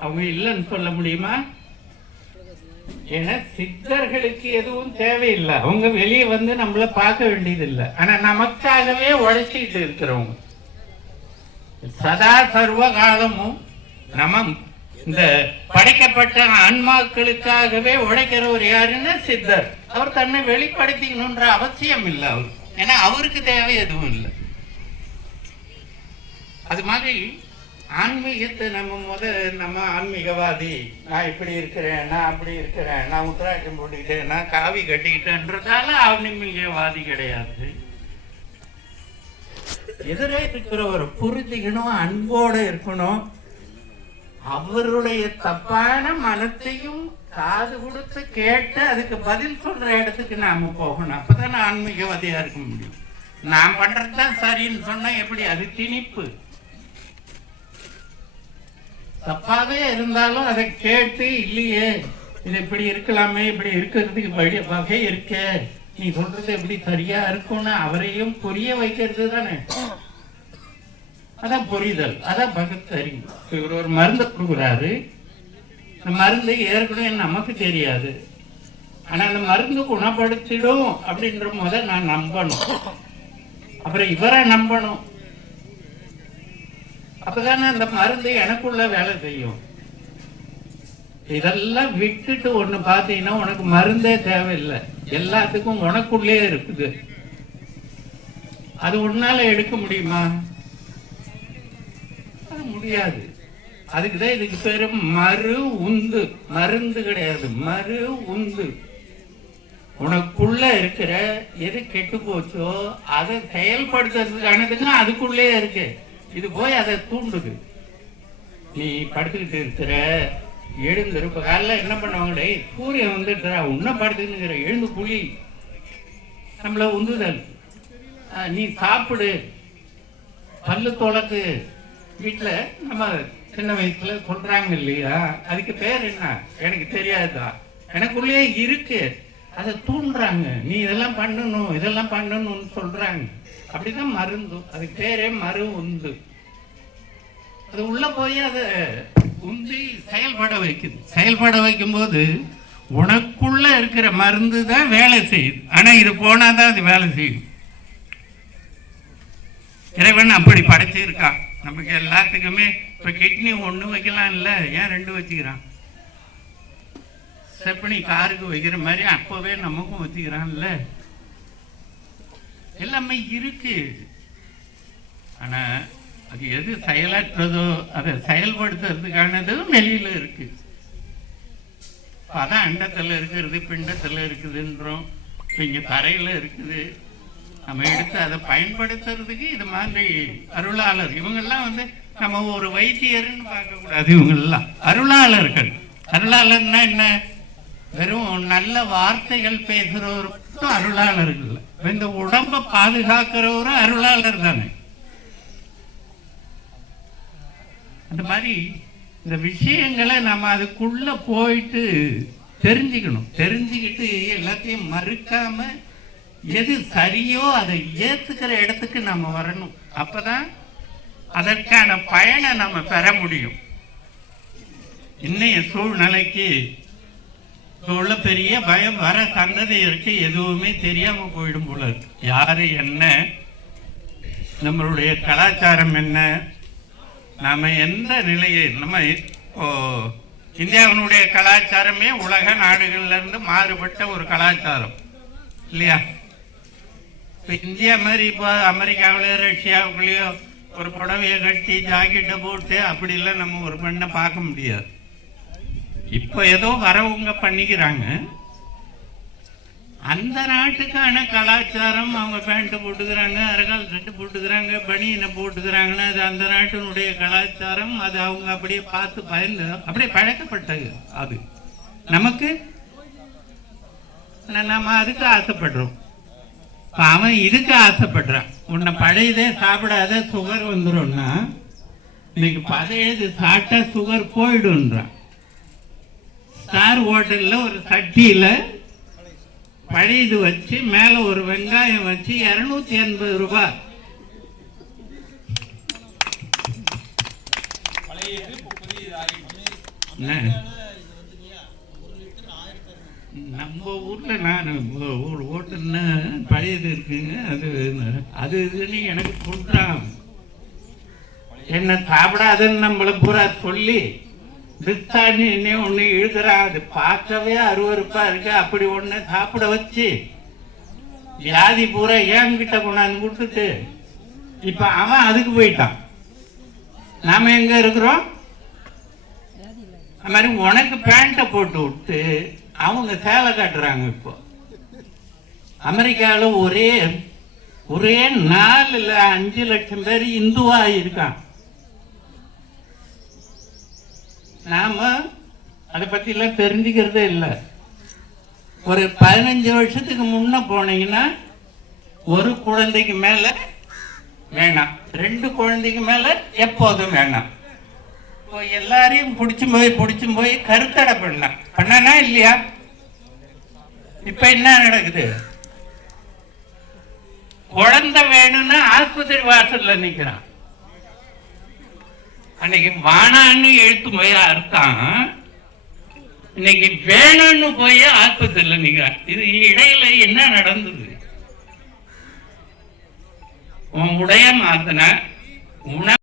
அவங்க இல்லைன்னு சொல்ல முடியுமா? ஏன்னா சித்தர்களுக்கு எதுவும் தேவையில்லை. அவங்க வெளியே வந்து நம்மள பார்க்க வேண்டியதில்லை. ஆனா நமக்காகவே உழைச்சிக்கிட்டு இருக்கிறவங்க. சதா சர்வ காலமும் நம்ம இந்த படைக்கப்பட்ட ஆன்மாக்களுக்காகவே உழைக்கிறவர் யாருன்னா சித்தர். அவர் தன்னை வெளிப்படுத்திக்கணுன்ற அவசியம் இல்லை அவர் ஏன்னா அவருக்கு தேவை எதுவும் இல்லை. அது மாதிரி ஆன்மீகத்தை நம்ம முத நம்ம ஆன்மீகவாதி. நான் இப்படி இருக்கிறேன் நான் அப்படி இருக்கிறேன் நான் உத்தராட்சம் போட்டுக்கிட்டேன் நான் காவி கட்டிக்கிட்டேன்றதால ஆன்மீகவாதி கிடையாது. எதிரே இருக்கிறவர் புரிஞ்சுக்கணும் அன்போட இருக்கணும். அவருடைய தப்பான மனத்தையும் காது கொடுத்து கேட்டு அதுக்கு பதில் சொல்ற இடத்துக்கு நாம போகணும். அப்பதான் ஆன்மீகவாதியா இருக்க முடியும். நான் பண்றதுதான் சரின்னு சொன்னா எப்படி? அது திணிப்பு. தப்பாவே இருந்தாலும் அதை கேட்டு இல்லையே இது இப்படி இருக்கலாமே இப்படி இருக்கிறதுக்கு வழி வகை இருக்கே நீ சொல்றது எப்படி சரியா இருக்கும்னு அவரையும் புரிய வைக்கிறது தானே? அதான் புரிதல் அதான் பகுத்தறிவு இவர் ஒரு மருந்து கொடுக்குறாரு. இந்த மருந்து ஏற்கனவே நமக்கு தெரியாது. ஆனா அந்த மருந்து குணப்படுத்திடும் அப்படின்ற முத நான் நம்பணும். அப்புறம் இவரை நம்பணும். அப்பதானே அந்த மருந்து எனக்குள்ள வேலை செய்யும். இதெல்லாம் விட்டுட்டு ஒண்ணு பாத்தீங்கன்னா உனக்கு மருந்தே தேவையில்லை. எல்லாத்துக்கும் உனக்குள்ளே இருக்குது. அது உன்னால எடுக்க முடியுமா? அது முடியாது. அதுக்குதான் இதுக்கு பேரு மறு உந்து. மருந்து கிடையாது. மறு உந்து. உனக்குள்ள இருக்கிற எது கெட்டு போச்சோ அதை செயல்படுத்துறதுக்கானதுக்கும் அதுக்குள்ளே இருக்கு. இது போய் அதை தூண்டுது. நீ படுத்துக்கிட்டு இருக்கிற எழுந்து இப்ப காலைல என்ன பண்ணுவாங்களே சூரியன் வந்துட்டுறா உன்ன படுத்துக்கிற எழுந்து புளி நம்மள உந்துதல். ஆ, நீ சாப்பிடு. பல்லு துளக்கு. வீட்டில் நம்ம சின்ன வயசுல சொல்றாங்க இல்லையா? அதுக்கு பேர் என்ன? எனக்கு தெரியாதுதான் எனக்குள்ளேயே இருக்கு. அதை தூண்டுறாங்க. நீ இதெல்லாம் பண்ணணும் இதெல்லாம் பண்ணணும்னு சொல்றாங்க. அப்படிதான் மருந்து. அதுக்கு பேரே மறு உந்து. அது உள்ள போய் அதை உந்தி செயல்பட வைக்குது. செயல்பட வைக்கும்போது உனக்குள்ள இருக்கிற மருந்து தான் வேலை செய்யுது. ஆனால் இது போனால் தான் அது வேலை செய்யும். இறைவன் அப்படி படைச்சிருக்கான் நமக்கு எல்லாத்துக்குமே இப்போ கிட்னி ஒன்று வைக்கலாம் இல்லை ஏன் ரெண்டு வச்சுக்கிறான்? செப்பனி காருக்கு வைக்கிற மாதிரி அப்போவே நமக்கும் வச்சுக்கிறான்ல. எல்லாமே இருக்கு. ஆனால் அது எது செயலற்றதோ அதை செயல்படுத்துறதுக்கானதும் வெளியில இருக்கு. அதான் அண்டத்தில் இருக்கிறது பிண்டத்தில் இருக்குதுன்றோம். இங்கே இங்க தரையில இருக்குது. நம்ம எடுத்து அதை பயன்படுத்துறதுக்கு இது மாதிரி அருளாளர். இவங்கெல்லாம் வந்து நம்ம ஒரு வைத்தியர்னு பார்க்கக்கூடாது இவங்கெல்லாம். அருளாளர்கள். அருளாளர்னா என்ன? வெறும் நல்ல வார்த்தைகள் பேசுகிறவருக்கும் அருளாளர்கள். இந்த உடம்பை பாதுகாக்கிறவரும் அருளாளர் தானே. அந்த மாதிரி இந்த விஷயங்களை நம்ம அதுக்குள்ள போயிட்டு தெரிஞ்சுக்கணும். தெரிஞ்சுக்கிட்டு எல்லாத்தையும் மறுக்காம எது சரியோ அதை ஏத்துக்கிற இடத்துக்கு நம்ம வரணும். அப்பதான் அதற்கான பயனை நம்ம பெற முடியும். இன்னைய சூழ்நிலைக்கு உள்ள பெரிய பயம் வர சந்ததியருக்கு எதுவுமே தெரியாம போயிடும் போல இருக்கு. யாரு என்ன? நம்மளுடைய கலாச்சாரம் என்ன? நாம் எந்த நிலையை நம்ம இப்போ இந்தியாவினுடைய கலாச்சாரமே உலக நாடுகள்லேருந்து மாறுபட்ட ஒரு கலாச்சாரம் இல்லையா? இப்போ இந்தியா மாதிரி இப்போ அமெரிக்காவிலேயோ ரஷ்யாவுக்குள்ளேயோ ஒரு புடவையை கட்டி ஜாக்கெட்டை போட்டு அப்படிலாம் நம்ம ஒரு பெண்ணை பார்க்க முடியாது. இப்போ ஏதோ வரவங்க பண்ணிக்கிறாங்க. அந்த நாட்டுக்கான கலாச்சாரம் அவங்க பேண்ட் போட்டுக்கிறாங்க அரகால் சட்டு போட்டுக்கிறாங்க பனியனை போட்டுக்கிறாங்கன்னா அது அந்த நாட்டினுடைய கலாச்சாரம். அது அவங்க அப்படியே பார்த்து பயந்து அப்படியே பழக்கப்பட்டது அது. நமக்கு நம்ம அதுக்கு ஆசைப்படுறோம். அவன் இதுக்கு ஆசைப்படுறான். உன்னை பழையதே சாப்பிடாத சுகர் வந்துடும்னா இன்னைக்கு பதையது சாப்பிட்டா சுகர் போயிடும்ன்றான். ஸ்டார் ஹோட்டலில் ஒரு சட்டியில் பழையது வச்சு மேல ஒரு வெங்காயம் வச்சு இருநூத்தி எண்பது ரூபாய்? நம்ம ஊர்ல நான் ஒரு ஓட்டுன்னா பழையது இருக்குங்க. அது அது இதுன்னு எனக்கு கொடுத்தான். என்ன சாப்பிடாதுன்னு நம்மள பூரா சொல்லி பிஸ்தானி இன்னும் ஒன்று இழுக்கிறா அது பார்க்கவே அருவருப்பா இருக்கு. அப்படி ஒன்று சாப்பிட வச்சு வியாதி பூரா என்கிட்ட கொண்டாந்து கொடுத்துட்டு இப்ப அவன் அதுக்கு போயிட்டான். நாம எங்க இருக்கிறோம்? அது மாதிரி உனக்கு பேண்ட்டை போட்டு விட்டு அவங்க சேலை காட்டுறாங்க இப்போ. அமெரிக்காவில் ஒரே ஒரே நாலுல அஞ்சு லட்சம் பேர் இந்துவா இருக்கான். நாம அதை பற்றிலாம் தெரிஞ்சுக்கிறதே இல்லை. ஒரு பதினஞ்சு வருஷத்துக்கு முன்னே போனீங்கன்னா ஒரு குழந்தைக்கு மேலே வேணாம். ரெண்டு குழந்தைக்கு மேலே எப்போதும் வேணாம். இப்போ எல்லாரையும் பிடிச்சும் போய் பிடிச்சும் போய் கருத்தடை பண்ணலாம். பண்ணனா இல்லையா? இப்போ என்ன நடக்குது? குழந்தை வேணும்னா ஆஸ்பத்திரி வாசலில் நிற்கிறான் அன்னைக்கு வானான்னு எழுத்து போய் அர்த்தம். இன்னைக்கு வேணும்னு போய் ஆஸ்பத்திரியில நிக்கிறான் இது இடையில என்ன நடந்தது? உன் உடைய மாத்தின உண